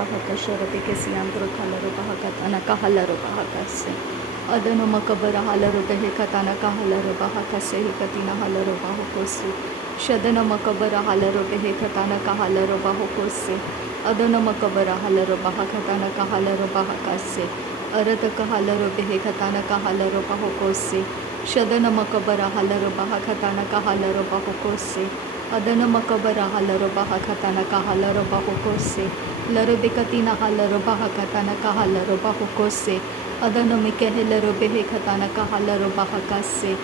bahaka sharati kesiantro thalaro bahaka tanaka halaro bahaka se adana makabara halaro behe katana kahalaro bahaka se hikatina halaro bahako se shadana makabara halaro behe katana kahalaro bahako se adana makabara halaro bahaka tanaka halaro bahaka se arata kahalaro behe katana kahalaro bahako se shadana makabara halaro bahaka tanaka halaro bahako se adana makabara halaro bahakatana kahalaro bahukose laro bekatina halaro bahakatana kahalaro bahukose adana mikehelaro behekatana kahalaro bahakase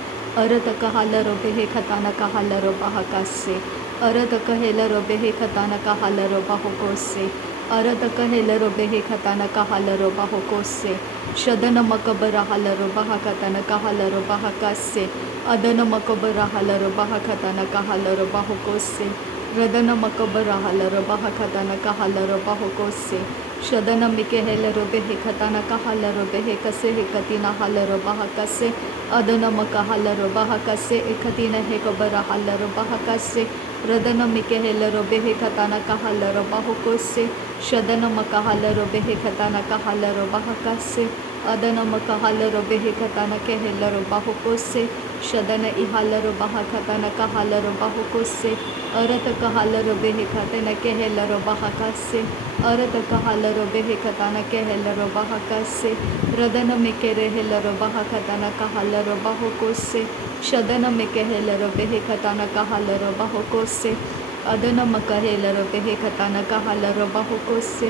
arata kahalaro behekatana kahalaro bahakase arata kahelaro behekatana kahalaro bahukose arata kahelaro behekatana kahalaro bahukose shadana makabara halaro bahakatana kahalaro bahakase adana makabara halaro bahakatana kahalaro bahukose radana makabara halaro bahakatana kahalaro bahukose shadana mikehelaro behekatana kahalaro behekase hekatina halaro bahakase adana makahalaro bahakase ekatina hekabara halaro bahakase radana mikehelaro behekatana kahalaro bahukose shadana makahalaro behekatana kahalaro bahakase adana makahalaro behekatana kehelaro bahukose shadana ihalaro bahakatana kahalaro bahukose arata kahalaro behekatana kehelaro bahakase arata kahalaro behekatana kehelaro bahakase radana mekere helaro bahakatana kahalaro bahukose shadana mekehelaro behekatana kahalaro bahukose adana makahelaro behekatana kahalaro bahukose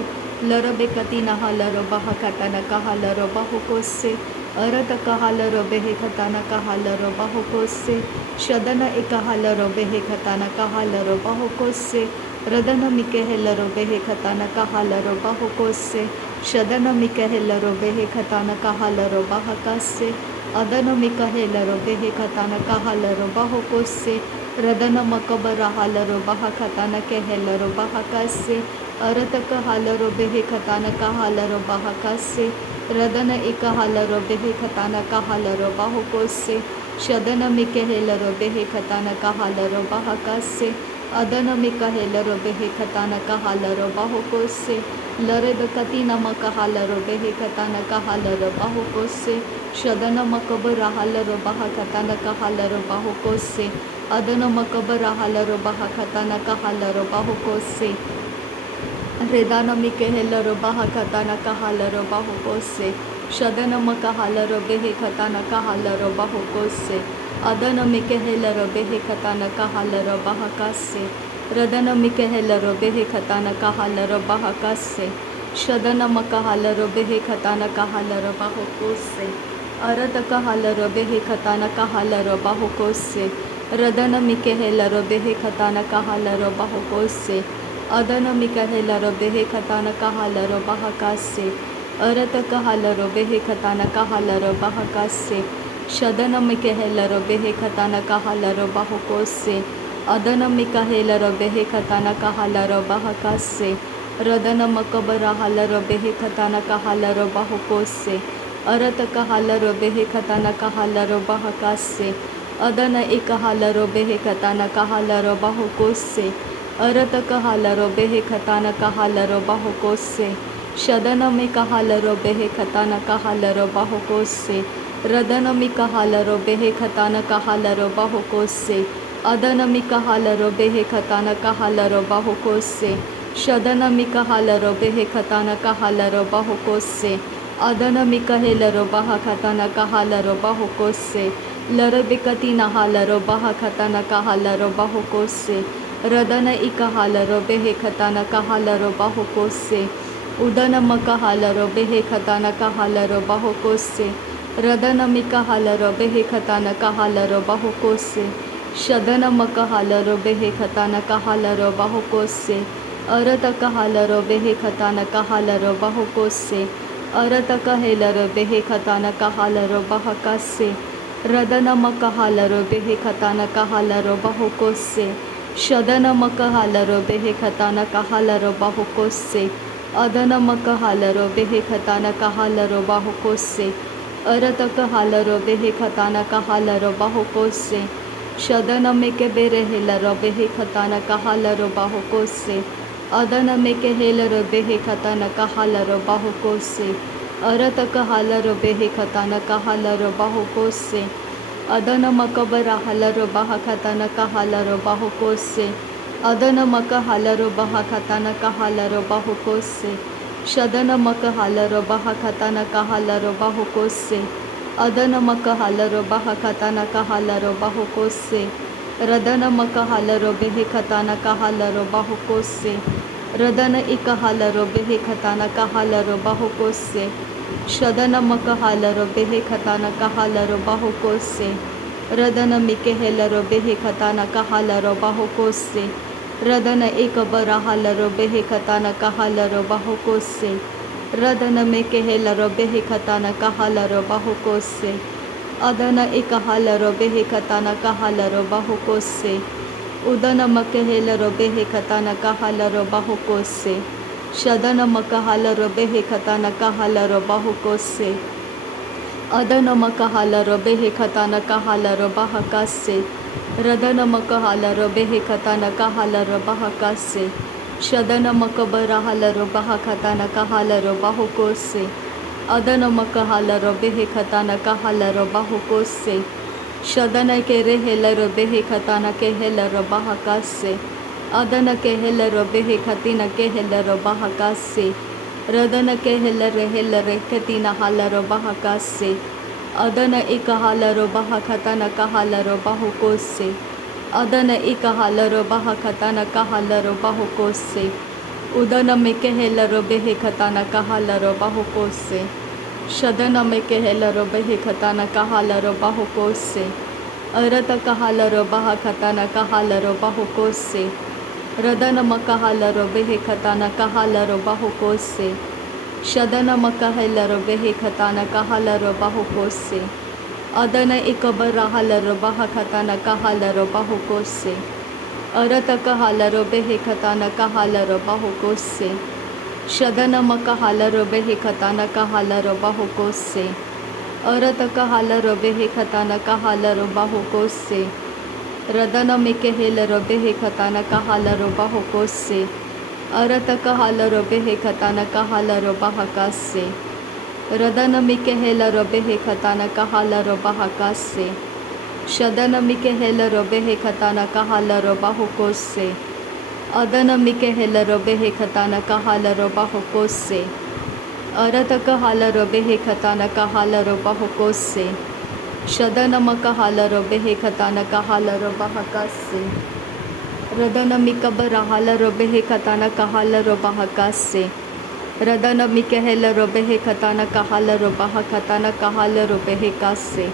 laro bekatina halaro bahakatana kahalaro bahukose arata kahalaro behekatana kahalaro bahukose shadana ekahalaro behekatana kahalaro bahukose radana mikehelaro behekatana kahalaro bahukose shadana mikehelaro behekatana kahalaro bahakase adana mikahelaro behekatana kahalaro bahukose radana makabara halaro bahakatana kehelaro bahakase arata kahalaro behekatana kahalaro bahakase radana ekahalaro behekatana kahalaro bahukose shadana mikehelaro behekatana kahalaro bahakase adana mikahelaro behekatana kahalaro bahukose lareda katina makahalaro behekatana kahalaro bahukose shadana makabara halaro bahakatana kahalaro bahukose adana makabara halaro bahakatana kahalaro bahukose redana mikehelaro bahakatana kahalaro bahukose shadana makahalaro behekatana kahalaro bahukose adana mikehelaro behekatana kahalaro bahakase radana mikehelaro behekatana kahalaro bahakase shadana makahalaro behekatana kahalaro bahukose arata kahalaro behekatana kahalaro bahukose radana mikehelaro behekatana kahalaro bahukose adana mikahelaro behekatana kahalaro bahakase arata kahalaro behekatana kahalaro bahakase shadana mikahelaro behekatana kahalaro bahukose adana mikahelaro behekatana kahalaro bahakase radana makabara halaro behekatana kahalaro bahukose arata kahalaro behekatana kahalaro bahakase adana ekahalaro behekatana kahalaro bahukose arata kahalaro behekatana kahalaro bahukose shadana mikahalaro behekatana kahalaro bahukose radana mikahalaro behekatana kahalaro bahukose adana mikahalaro behekatana kahalaro bahukose shadana mikahalaro behekatana kahalaro bahukose adana mikahelaro bahakatana kahalaro bahukose larabekatina halaro bahakatana kahalaro bahukose radana ikahalaro behekatana kahalaro bahukose udana makahalaro behekatana kahalaro bahukose radana mikahalaro behekatana kahalaro bahukose shadana makahalaro behekatana kahalaro bahukose arata kahalaro behekatana kahalaro bahukose arata kahelaro behekatana kahalaro bahakase radana makahalaro behekatana kahalaro bahukose shadana makahalaro behekatana kahalaro bahukose adana makahalaro behekatana kahalaro bahukose arata kahalaro behekatana kahalaro bahukose shadana mekebere helaro behekatana kahalaro bahukose Adana meke helero behe katana kahalaro bahukose. Arata kahalaro behe katana kahalaro bahukose. Adana makabara halaro bahakatana kahalaro bahukose. Adana makahalaro bahakatana kahalaro bahukose. Shadana makahalaro bahakatana kahalaro bahukose. Adana makahalaro bahakatana kahalaro bahukose. Radana makahalaro behe katana kahalaro bahukose. Radana ikahalaro behe katana kahalaro bahukose. Shadana makahalaro behe katana kahalaro bahukose. Radana mikehelaro behe katana kahalaro bahukose. Radana ikabara halaro behe katana kahalaro bahukose. Radana mekehelaro behe katana kahalaro bahukose. Adana ikahalaro behe katana kahalaro bahukose. Udana makahelaro behe katana kahalaro bahukose. Shadana makahalaro behe katana kahalaro bahukose. Adana makahalaro behe katana kahalaro bahakase. Radana makahalaro behe katana kahalaro bahakase. Shadana makabara halaro bahakatana kahalaro bahukose. Adana makahalaro behe katana kahalaro bahukose. Shadana ke rehelaro behe katana kehelaro bahakase. Adana kehelaro behe katina kehelaro bahakase. Radana kehelare helare katina halaro bahakase. Adana ikahalaro bahakatana kahalaro bahukose. Adana ikahalaro bahakatana kahalaro bahukose. Udana mekehelaro behe katana kahalaro bahukose. Shadana mekehelaro behe katana kahalaro bahukose. Arata kahalaro bahakatana kahalaro bahukose. Radana makahalaro behe katana kahalaro bahukose. Shadana makahelaro behe katana kahalaro bahukose. Adana ikabara halaro bahakatana kahalaro bahukose. Arata kahalaro behe katana kahalaro bahukose. Shadana makahalaro behe katana kahalaro bahukose. Arata kahalaro behe katana kahalaro bahukose. Radana mekehelaro behe katana kahalaro bahukose. Arata kahalaro behe katana kahalaro bahakase. Radana mekehelaro behe katana kahalaro bahakase. Shadana mikehelaro behe katana kahalaro bahukose. Adana mikehelaro behe katana kahalaro bahukose. Arata kahalaro behe katana kahalaro bahukose. Shadana makahalaro behe katana kahalaro bahakase. Radana mikabara halaro behe katana kahalaro bahakase. Radana mikehelaro behe katana kahalaro bahakatana kahalaro behe kase.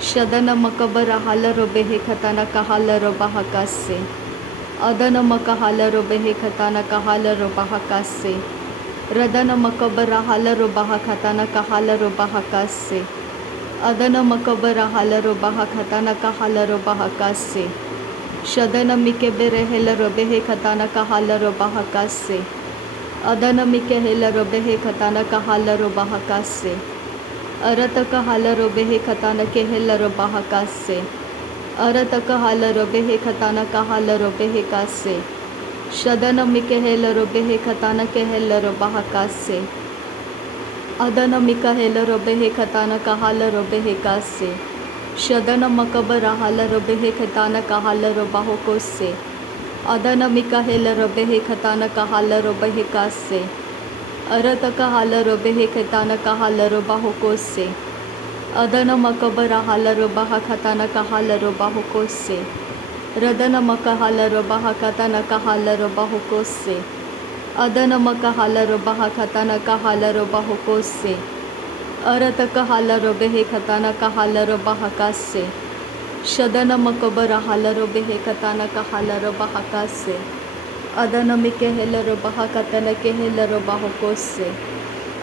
Shadana makabara halaro behe katana kahalaro bahakase. Adana makahalaro behe katana kahalaro bahakase. Radana makabara halaro bahakatana kahalaro bahakase. Adana makabara halaro bahakatana kahalaro bahakase. Shadana mikebere helaro behe katana kahalaro bahakase. Adana mikehelaro behe katana kahalaro bahakase. Arata kahalaro behe katana kehelaro bahakase. Arata kahalaro behe katana kahalaro behe kase. Shadana mikehelaro behe katana kehelaro bahakase. Adana mikahelaro behe katana kahalaro behe kase. Shadana makabara halaro behe katana kahalaro bahukose. Adana mikahelaro behe katana kahalaro behe kase. Arata kahalaro behe katana kahalaro bahukose. Adana makabara halaro bahakatana kahalaro bahukose. Radana makahalaro bahakatana kahalaro bahukose. Adana makahalaro bahakatana kahalaro bahukose. Arata kahalaro behe katana kahalaro bahakase. Shadana makabara halaro behe katana kahalaro bahakase. Adana mikehelaro bahakatana kehelaro bahukose.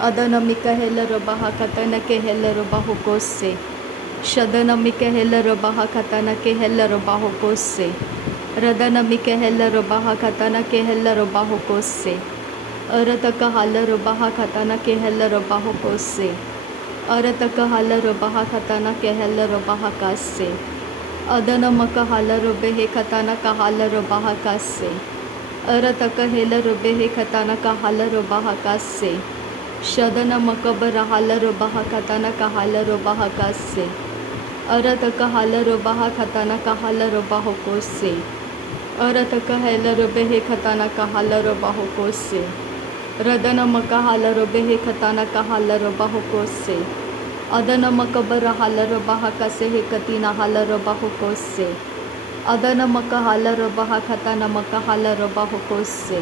Adana mikahelaro bahakatana kehelaro bahukose. Shadana mikahelaro bahakatana kehelaro bahukose. Radana mikahelaro bahakatana kehelaro bahukose. Arata kahalaro bahakatana kehelaro bahukose. Arata kahalaro bahakatana kehelaro bahakase. Adana makahalaro behe katana kahalaro bahakase. अरतक हेलर बेहे खताना कहालर बाहकासे शदन मकबर हालर बाहा खताना कहालर बाहकासे अरतक हालर बाहा खताना कहालर बाहकोसे अरतक हेलर बेहे खताना कहालर बाहकोसे रदन मका हालर बेहे खताना कहालर बाहकोसे अदन मकबर हालर बाहकासे हे कतीना हालर बाहकोसे अदन मका हालर बाहा खताना मका हालर बाहकोसे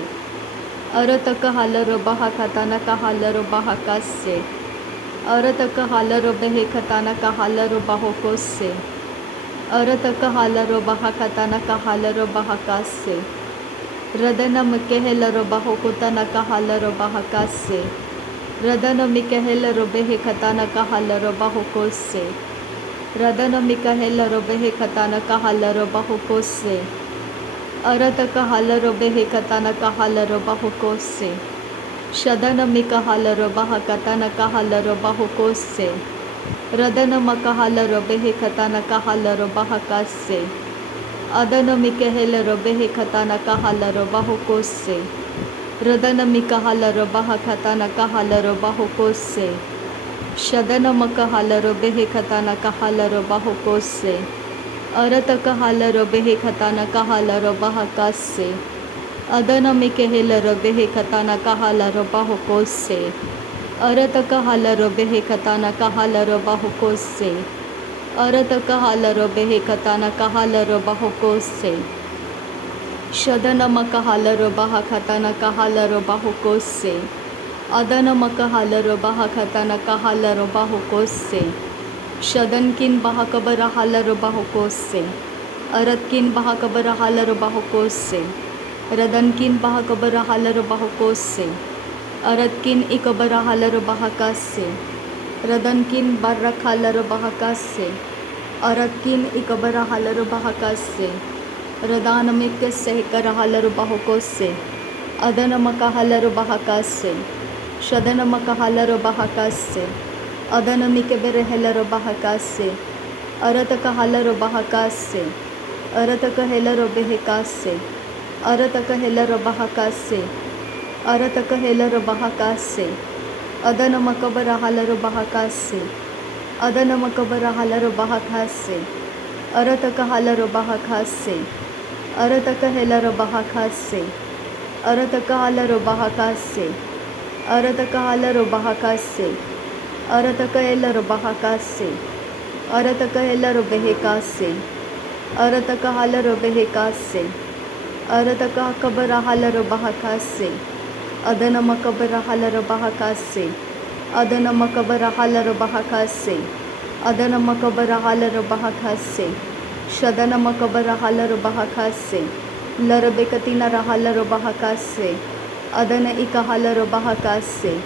अरतक हालर बाहा खताना कहालर बाहकासे अरतक हालर बेहे खताना कहालर बाहकोसे अरतक हालर बाहा खताना कहालर बाहकासे रदन मिकेहेलर बाहोकोताना कहालर बाहकासे रदन मिकेहेलर बेहे खताना कहालर बाहोकोसे रदन मिकेहेलर बेहे खताना कहालर बाहोकोसे अरतक हालर बेहे खताना कहालर बाहोकोसे शदन मिकहालर बाहकताना कहालर बाहोकोसे रदन मकहालर बेहे खताना कहालर बाहकासे अदन मिकेहेलर बेहे खताना कहालर बाहोकोसे रदन मिकहालर बाहा खताना कहालर बाहोकोसे शदन मकहालर बेहे खताना कहालर बाहोकोसे अरतक हालर बेहे खताना कहालर बाहकासे अदन मिकेहेलर बेहे खताना कहालर बाहोकोसे अरतक हालर बेहे खताना कहालर बाहोकोसे अरतक हालर बेहे खताना कहालर बाहोकोसे शदन मकहालर बाहा खताना कहालर बाहोकोसे अदन मकहालर बाहा खताना कहालर बाहोकोसे शदन किन बाहकबर हालर बाहोकोसे अरत किन बाहकबर हालर बाहोकोसे रदन किन बाहकबर हालर बाहोकोसे अरत किन इकबर हालर बाहकासे रदन किन बर्रक हालर बाहकासे अरत किन इकबर हालर बाहकासे रदान मिक सहकर हालर बाहोकोसे अदन मका हालर बाहकासे शदन मका हालर बाहकासे अदन मिकबर हेलर बाहकासे अरतक हालर बाहकासे अरतक हेलर बेहकासे अरतक हेलर बाहकासे अरतक हेलर बाहकासे अदन मकबर हालर बाहकासे अदन मकबर हालर बाहकासे अरतक हालर बाहकासे अरतक हेलर बाहकासे अरतक हालर बाहकासे अरतक हालर बाहकासे अरतक हेलर बाहकासे अरतक हेलर बेहकासे अरतक हालर बेहकासे अरतक कबर हालर बाहकासे अदन मकबर हालर बाहकासे अदन मकबर हालर बाहकासे अदन मकबर हालर बाहकासे शदन मकबर हालर बाहकासे लर बेकतीना हालर बाहकासे अदन इक हालर बाहकासे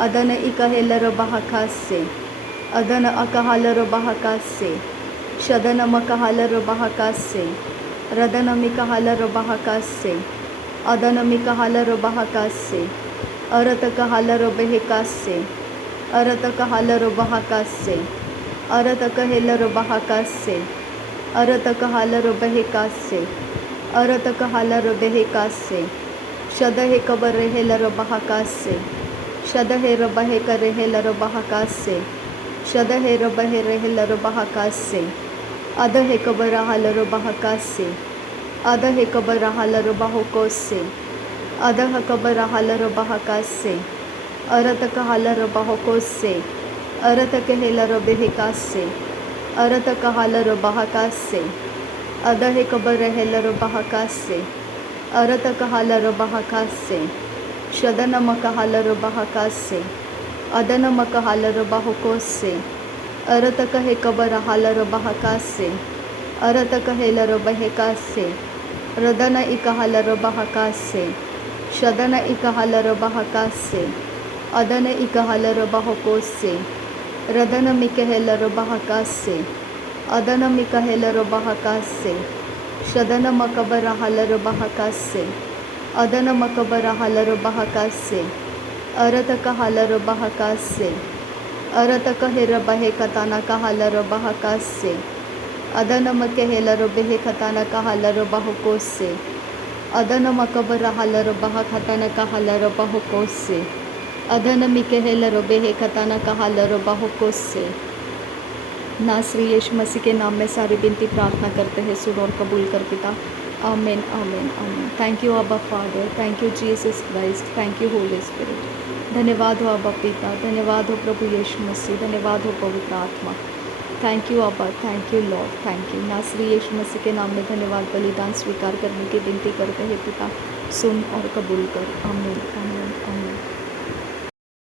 अदन इक हेलर बाहकासे अदन अक हालर बाहकासे शदन मक हालर बाहकासे रदन मिक हालर बाहकासे अदन मिक हालर बाहकासे अरतक हालर बेहकासे अरतक हालर बाहकासे अरतक हेलर बाहकासे अरतक हालर बेहकासे अरतक हालर बेहकासे शद हे कबर हेलर बाहकासे शद हेर बहेकर हेलर बाहकासे शद हेर बहेर हेलर बाहकासे अद हे कबर हालर बाहकासे अद हे कबर हालर बाहोकोसे अदह कबर हालर बाहकासे अरतक हालर बाहोकोसे अरतक हेलर बेहकासे अरतक हालर बाहकासे अदह कबर हेलर बाहकासे अरतक हालर बाहकासे शदन मक हालर बाहकासे अदन मक हालर बाहोकोसे अरतक हे कबर हालर बाहकासे अरतक हेलर बहेकासे रदन इक हालर बाहकासे शदन इक हालर बाहकासे अदन इक हालर बाहोकोसे रदन मिक हेलर बाहकासे अदन मिक हेलर बाहकासे शदन मकबर हालर बाहकासे अदन मकबर हालर बाहकासे अरतक हालर बाहकासे अरतक हेर बहेकताना हालर बाहकासे अदन मक हेलर बेहकताना हालर बाहोकोसे अदन मकबर हलर बहा खताना का हलर बहुकोस से अदन मिकेहलर बेहे खताना का हलर बहुकोस से। नासरी यीशु मसीह के नाम में सारी विनती प्रार्थना करते हैं, सुन और कबूल कर पिता। आमीन आमीन आमीन। थैंक यू अब्बा father, thank you Jesus Christ, thank you Holi spirit. धन्यवाद हो अब्बा पिता, धन्यवाद हो प्रभु यीशु मसीह, धन्यवाद हो पवित्र आत्मा। थैंक यू अब्बा, thank you Lord, thank you. नासरी यीशु मसीह के नाम में धन्यवाद। बलिदान स्वीकार करने की विनती करते हैं पिता, सुन और कबूल कर। आमीन आमीन।